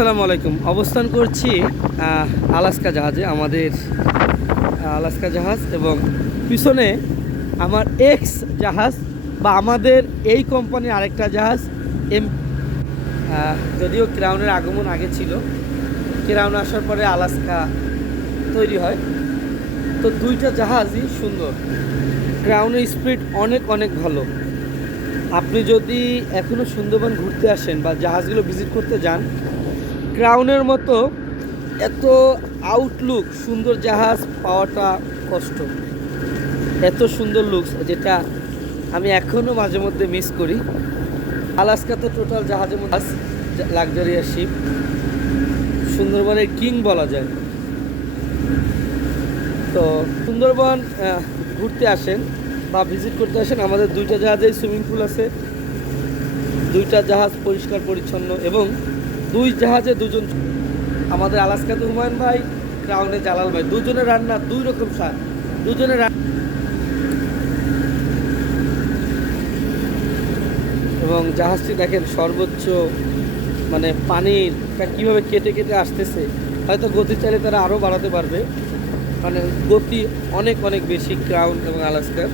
আসসালামু আলাইকুম। অবস্থান করছি আলাস্কা জাহাজে, আমাদের আলাস্কা জাহাজ, এবং পিছনে আমার এক্স জাহাজ বা আমাদের এই কোম্পানির আরেকটা জাহাজ এম। যদিও ক্রাউনের আগমন আগে ছিল, ক্রাউন আসার পরে আলাস্কা তৈরি হয়। তো দুইটা জাহাজই সুন্দর, ক্রাউনের স্পিড অনেক অনেক ভালো। আপনি যদি এখনও সুন্দরবন ঘুরতে আসেন বা জাহাজগুলো ভিজিট করতে যান, ক্রাউনের মতো এত আউটলুক সুন্দর জাহাজ পাওয়াটা কষ্ট। এত সুন্দর লুকস যেটা আমি এখনও মাঝে মধ্যে মিস করি। আলাস্কা তো টোটাল জাহাজের মধ্যে লাক্সারিয়াস শিপ, সুন্দরবনের কিং বলা যায়। তো সুন্দরবন ঘুরতে আসেন বা ভিজিট করতে আসেন, আমাদের দুইটা জাহাজেই সুইমিং পুল আছে, দুইটা জাহাজ পরিষ্কার পরিচ্ছন্ন, এবং দুই জাহাজে দুজন। আমাদের আলাস্কাতে হুমায়ুন ভাই, ক্রাউনে জালাল ভাই, দুজনের রান্না দুই রকম স্বাদ, দুজনের। এবং জাহাজটি দেখেন সর্বোচ্চ মানে পানিটা কীভাবে কেটে কেটে আসতেছে। হয়তো গতি চাইলে তারা আরও বাড়াতে পারবে, মানে গতি অনেক অনেক বেশি ক্রাউন এবং আলাস্কার।